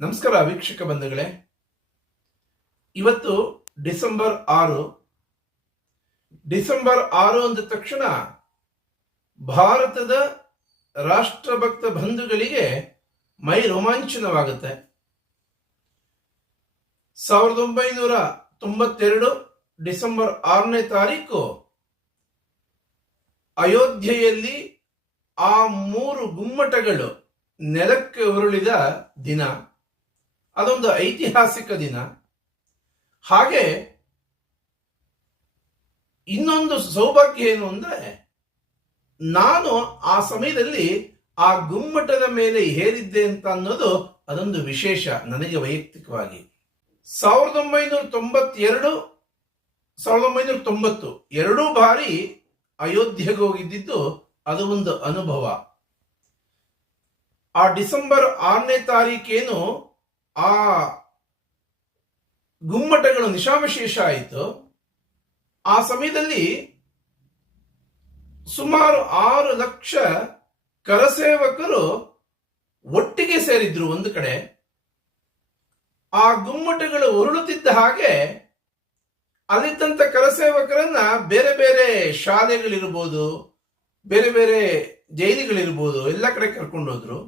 ನಮಸ್ಕಾರ ವೀಕ್ಷಕ ಬಂಧುಗಳೇ. ಇವತ್ತು ಡಿಸೆಂಬರ್ ಆರು. ಡಿಸೆಂಬರ್ ಆರು ಅಂದ ತಕ್ಷಣ ಭಾರತದ ರಾಷ್ಟ್ರಭಕ್ತ ಬಂಧುಗಳಿಗೆ ಮೈ ರೋಮಾಂಚನವಾಗುತ್ತೆ. ಸಾವಿರದ ಒಂಬೈನೂರ ತೊಂಬತ್ತೆರಡು ಡಿಸೆಂಬರ್ ಆರನೇ ತಾರೀಕು ಅಯೋಧ್ಯೆಯಲ್ಲಿ ಆ ಮೂರು ಗುಮ್ಮಟಗಳು ನೆಲಕ್ಕೆ ಉರುಳಿದ ದಿನ. ಅದೊಂದು ಐತಿಹಾಸಿಕ ದಿನ. ಹಾಗೆ ಇನ್ನೊಂದು ಸೌಭಾಗ್ಯ ಏನು ಅಂದ್ರೆ ನಾನು ಆ ಸಮಯದಲ್ಲಿ ಆ ಗುಮ್ಮಟದ ಮೇಲೆ ಹೇರಿದ್ದೆ ಅಂತ ಅನ್ನೋದು ಅದೊಂದು ವಿಶೇಷ, ನನಗೆ ವೈಯಕ್ತಿಕವಾಗಿ. ಸಾವಿರದ ಒಂಬೈನೂರ ತೊಂಬತ್ತೆರಡು, ಸಾವಿರದ ಒಂಬೈನೂರ ತೊಂಬತ್ತು, ಎರಡೂ ಬಾರಿ ಅಯೋಧ್ಯೆಗೆ ಹೋಗಿದ್ದಿದ್ದು ಅದು ಒಂದು ಅನುಭವ. ಆ ಡಿಸೆಂಬರ್ ಆರನೇ ತಾರೀಕೇನು ಆ ಗುಮ್ಮಟಗಳು ನಿಶಾವಶೇಷ ಆಯಿತು. ಆ ಸಮಯದಲ್ಲಿ ಸುಮಾರು ಆರು ಲಕ್ಷ ಕರಸೇವಕರು ಒಟ್ಟಿಗೆ ಸೇರಿದ್ರು ಒಂದು ಕಡೆ. ಆ ಗುಮ್ಮಟಗಳು ಉರುಳುತ್ತಿದ್ದ ಹಾಗೆ ಅಲ್ಲಿದ್ದಂಥ ಕರಸೇವಕರನ್ನ ಬೇರೆ ಬೇರೆ ಶಾಲೆಗಳಿರ್ಬೋದು, ಬೇರೆ ಬೇರೆ ಜೈಲಿಗಳಿರ್ಬೋದು, ಎಲ್ಲ ಕಡೆ ಕರ್ಕೊಂಡು ಹೋದ್ರು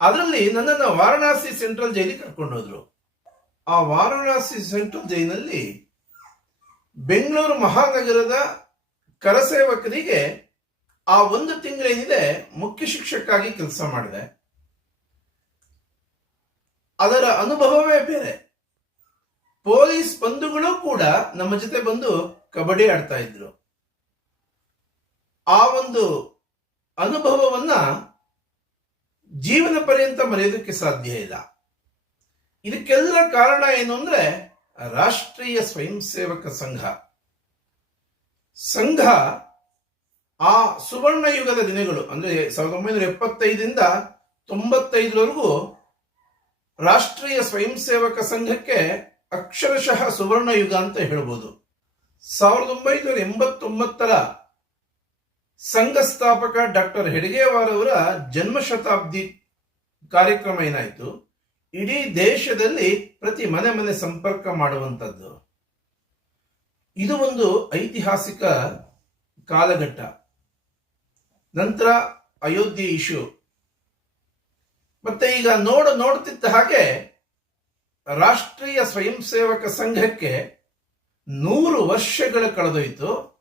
ಅದರಲ್ಲಿ ನನ್ನನ್ನು ವಾರಣಾಸಿ ಸೆಂಟ್ರಲ್ ಜೈಲಿಗೆ ಕರ್ಕೊಂಡೋದ್ರು ಆ ವಾರಣಾಸಿ ಸೆಂಟ್ರಲ್ ಜೈಲಿನಲ್ಲಿ ಬೆಂಗಳೂರು ಮಹಾನಗರದ ಕರಸೇವಕರಿಗೆ ಆ ಒಂದು ತಿಂಗಳೇನಿದೆ ಮುಖ್ಯ ಶಿಕ್ಷಕಾಗಿ ಕೆಲಸ ಮಾಡಿದೆ. ಅದರ ಅನುಭವವೇ ಬೇರೆ. ಪೊಲೀಸ್ ಬಂಧುಗಳು ಕೂಡ ನಮ್ಮ ಜೊತೆ ಬಂದು ಕಬಡ್ಡಿ ಆಡ್ತಾ ಇದ್ರು. ಆ ಒಂದು ಅನುಭವವನ್ನ ಜೀವನ ಪರ್ಯಂತ ಮರೆಯೋದಕ್ಕೆ ಸಾಧ್ಯ ಇಲ್ಲ. ಇದಕ್ಕೆಲ್ಲ ಕಾರಣ ಏನು ಅಂದ್ರೆ ರಾಷ್ಟ್ರೀಯ ಸ್ವಯಂ ಸೇವಕ ಸಂಘ. ಸಂಘ ಆ ಸುವರ್ಣ ಯುಗದ ದಿನಗಳು, ಅಂದ್ರೆ ಸಾವಿರದ ಒಂಬೈನೂರ ಎಪ್ಪತ್ತೈದರಿಂದ ತೊಂಬತ್ತೈದರವರೆಗೂ ರಾಷ್ಟ್ರೀಯ ಸ್ವಯಂ ಸೇವಕ ಸಂಘಕ್ಕೆ ಅಕ್ಷರಶಃ ಸುವರ್ಣ ಯುಗ ಅಂತ ಹೇಳ್ಬೋದು. ಸಾವಿರದ ಒಂಬೈನೂರ ಎಂಬತ್ತೊಂಬತ್ತರ ಸಂಘ ಸ್ಥಾಪಕ ಡಾಕ್ಟರ್ ಹೆಡ್ಗೇವಾರ್ ಅವರ ಜನ್ಮ ಶತಾಬ್ದಿ ಕಾರ್ಯಕ್ರಮ ಏನಾಯಿತು? ಇಡೀ ದೇಶದಲ್ಲಿ ಪ್ರತಿ ಮನೆ ಮನೆ ಸಂಪರ್ಕ ಮಾಡುವಂಥದ್ದು. ಇದು ಒಂದು ಐತಿಹಾಸಿಕ ಕಾಲಘಟ್ಟ. ನಂತರ ಅಯೋಧ್ಯೆ ಇಶ್ಯೂ. ಮತ್ತೆ ಈಗ ನೋಡ, ನೋಡ್ತಿದ್ದ ಹಾಗೆ ರಾಷ್ಟ್ರೀಯ ಸ್ವಯಂ ಸೇವಕ ಸಂಘಕ್ಕೆ ನೂರು ವರ್ಷಗಳು ಕಳೆದೋಯ್ತು.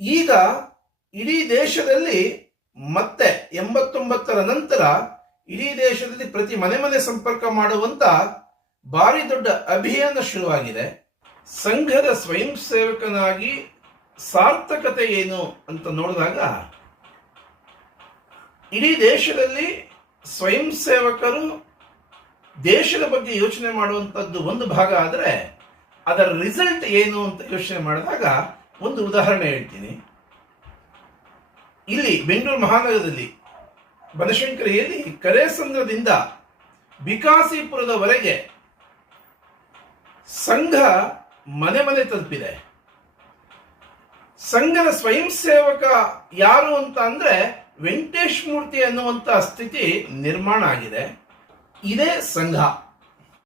ಈಗ ಇಡೀ ದೇಶದಲ್ಲಿ ಮತ್ತೆ ಎಂಬತ್ತೊಂಬತ್ತರ ನಂತರ ಇಡೀ ದೇಶದಲ್ಲಿ ಪ್ರತಿ ಮನೆ ಮನೆ ಸಂಪರ್ಕ ಮಾಡುವಂತ ಭಾರಿ ದೊಡ್ಡ ಅಭಿಯಾನ ಶುರುವಾಗಿದೆ. ಸಂಘದ ಸ್ವಯಂ ಸೇವಕನಾಗಿ ಸಾರ್ಥಕತೆ ಏನು ಅಂತ ನೋಡಿದಾಗ ಇಡೀ ದೇಶದಲ್ಲಿ ಸ್ವಯಂ ಸೇವಕರು ದೇಶದ ಬಗ್ಗೆ ಯೋಚನೆ ಮಾಡುವಂಥದ್ದು ಒಂದು ಭಾಗ ಆದರೆ ಅದರ ರಿಸಲ್ಟ್ ಏನು ಅಂತ ಯೋಚನೆ ಮಾಡಿದಾಗ ಒಂದು ಉದಾಹರಣೆ ಹೇಳ್ತೀನಿ. ಇಲ್ಲಿ ಬೆಂಗಳೂರು ಮಹಾನಗರದಲ್ಲಿ ಬನಶಂಕರಿಯಲ್ಲಿ ಕರೇಸಂದ್ರದಿಂದ ಬಿಕಾಸಿಪುರದವರೆಗೆ ಸಂಘ ಮನೆ ಮನೆ ತಲುಪಿದೆ. ಸಂಘದ ಸ್ವಯಂ ಸೇವಕ ಯಾರು ಅಂತ ಅಂದ್ರೆ ವೆಂಕಟೇಶ್ ಮೂರ್ತಿ ಅನ್ನುವಂತ ಸ್ಥಿತಿ ನಿರ್ಮಾಣ ಆಗಿದೆ. ಇದೇ ಸಂಘ.